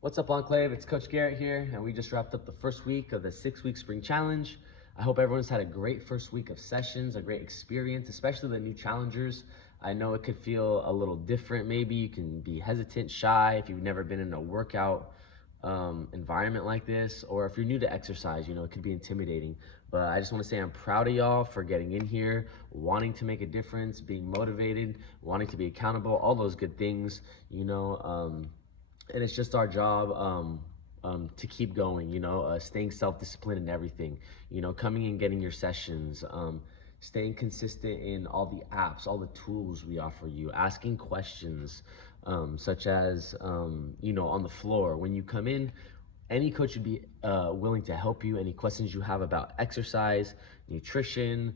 What's up, Enclave? It's Coach Garrett here, and we just wrapped up the first week of the 6-week spring challenge. I hope everyone's had a great first week of sessions, a great experience, especially the new challengers. I know it could feel a little different. Maybe you can be hesitant, shy if you've never been in a workout environment like this, or if you're new to exercise, it could be intimidating. But I just want to say I'm proud of y'all for getting in here, wanting to make a difference, being motivated, wanting to be accountable, all those good things, and it's just our job to keep going, staying self-disciplined in everything, coming and getting your sessions, staying consistent in all the apps, all the tools we offer you, asking questions, such as, on the floor. When you come in, any coach would be willing to help you. Any questions you have about exercise, nutrition,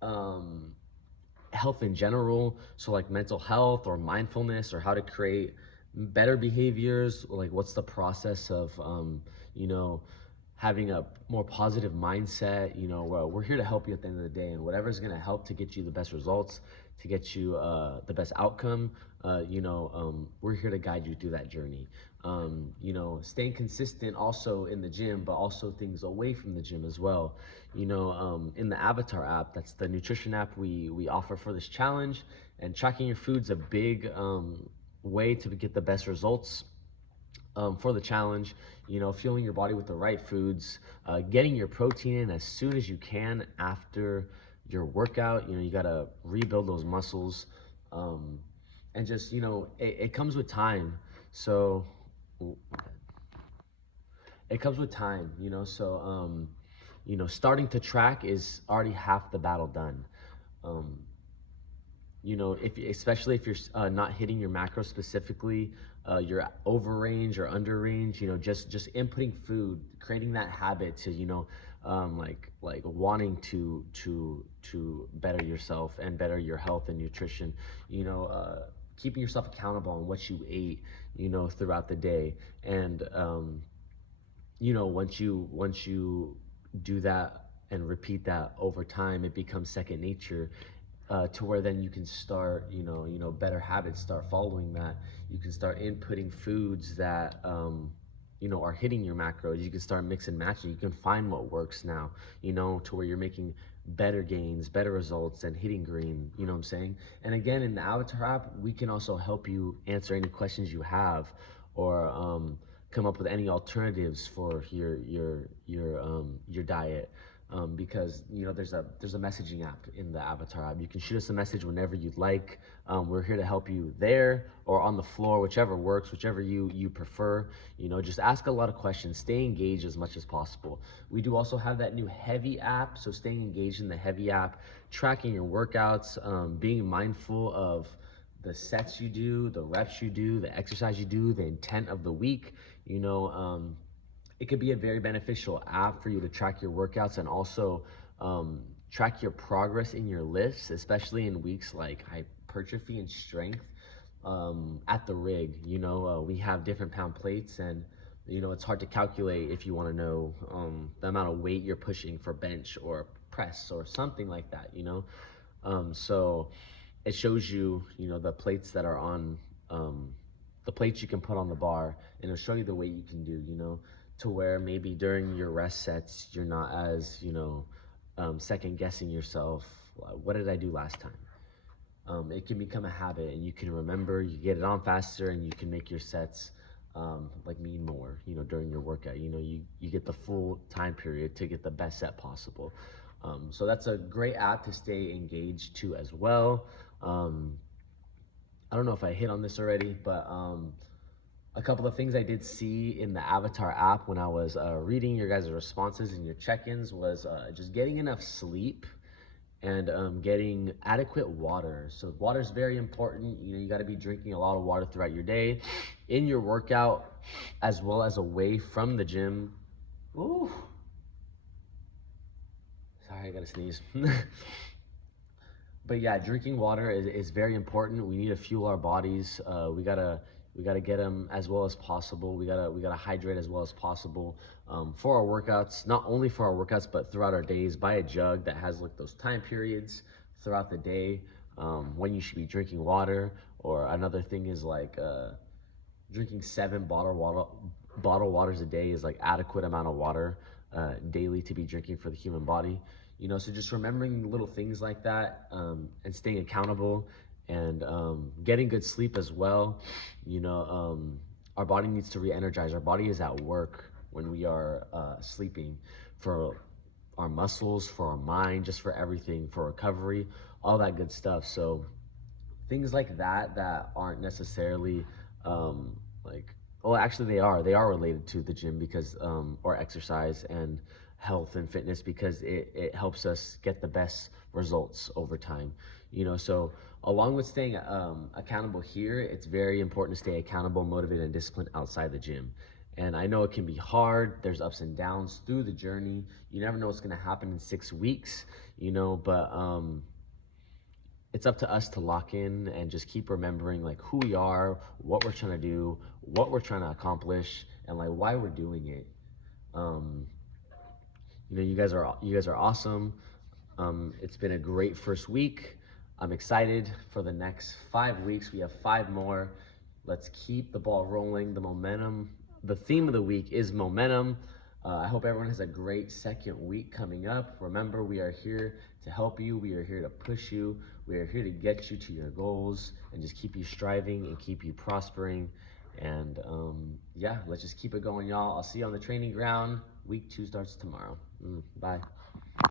health in general, so like mental health or mindfulness or how to create better behaviors, like what's the process of having a more positive mindset. We're here to help you at the end of the day, and whatever's going to help to get you the best results, to get you the best outcome, we're here to guide you through that journey. Staying consistent also in the gym, but also things away from the gym as well. In the Avatar app, that's the nutrition app we offer for this challenge, and tracking your food's a big way to get the best results for the challenge. Fueling your body with the right foods, getting your protein in as soon as you can after your workout. You got to rebuild those muscles, and just it comes with time. So it comes with time, starting to track is already half the battle done. If especially if you're not hitting your macros specifically, you're over range or under range, just inputting food, creating that habit to like wanting to better yourself and better your health and nutrition, keeping yourself accountable on what you ate, throughout the day. And once you do that and repeat that over time, it becomes second nature, to where then you can start, better habits start following that. You can start inputting foods that, are hitting your macros. You can start mix and matching. You can find what works now, to where you're making better gains, better results, and hitting green, you know what I'm saying? And again, in the Avatar app, we can also help you answer any questions you have, or come up with any alternatives for your diet. Because there's a messaging app in the Avatar app. You can shoot us a message whenever you'd like. We're here to help you there or on the floor, whichever works, whichever you prefer. Just ask a lot of questions, stay engaged as much as possible. We do also have that new Heavy app, so staying engaged in the Heavy app, tracking your workouts, being mindful of the sets you do, the reps you do, the exercise you do, the intent of the week. It could be a very beneficial app for you to track your workouts, and also track your progress in your lifts, especially in weeks like hypertrophy and strength. At the rig, we have different pound plates, and it's hard to calculate if you want to know the amount of weight you're pushing for bench or press or something like that. So it shows you, the plates that are on, the plates you can put on the bar, and it'll show you the weight you can do, to where maybe during your rest sets, you're not as, second guessing yourself. What did I do last time? It can become a habit, and you can remember, you get it on faster, and you can make your sets mean more, during your workout. You get the full time period to get the best set possible. So that's a great app to stay engaged to as well. I don't know if I hit on this already, but a couple of things I did see in the Avatar app when I was reading your guys' responses and your check-ins was just getting enough sleep and getting adequate water. So water is very important. You got to be drinking a lot of water throughout your day, in your workout, as well as away from the gym. Ooh. Sorry, I gotta sneeze. But yeah, drinking water is very important. We need to fuel our bodies. We gotta get them as well as possible. We gotta hydrate as well as possible for our workouts. Not only for our workouts, but throughout our days. Buy a jug that has like those time periods throughout the day when you should be drinking water. Or another thing is like drinking 7 bottled waters a day is like adequate amount of water daily to be drinking for the human body. So just remembering little things like that, and staying accountable, and getting good sleep as well. Our body needs to re-energize. Our body is at work when we are sleeping, for our muscles, for our mind, just for everything, for recovery, all that good stuff. So things like that aren't necessarily like, well, actually they are related to the gym, because or exercise and health and fitness, because it helps us get the best results over time. So along with staying accountable here, it's very important to stay accountable, motivated, and disciplined outside the gym. And I know it can be hard. There's ups and downs through the journey. You never know what's going to happen in 6 weeks, but it's up to us to lock in and just keep remembering like who we are, what we're trying to do, what we're trying to accomplish, and like why we're doing it. You guys are awesome. It's been a great first week. I'm excited for the next 5 weeks. We have 5 more. Let's keep the ball rolling. The momentum. The theme of the week is momentum. I hope everyone has a great second week coming up. Remember, we are here to help you. We are here to push you. We are here to get you to your goals and just keep you striving and keep you prospering. And yeah, let's just keep it going, y'all. I'll see you on the training ground. Week 2 starts tomorrow. Bye.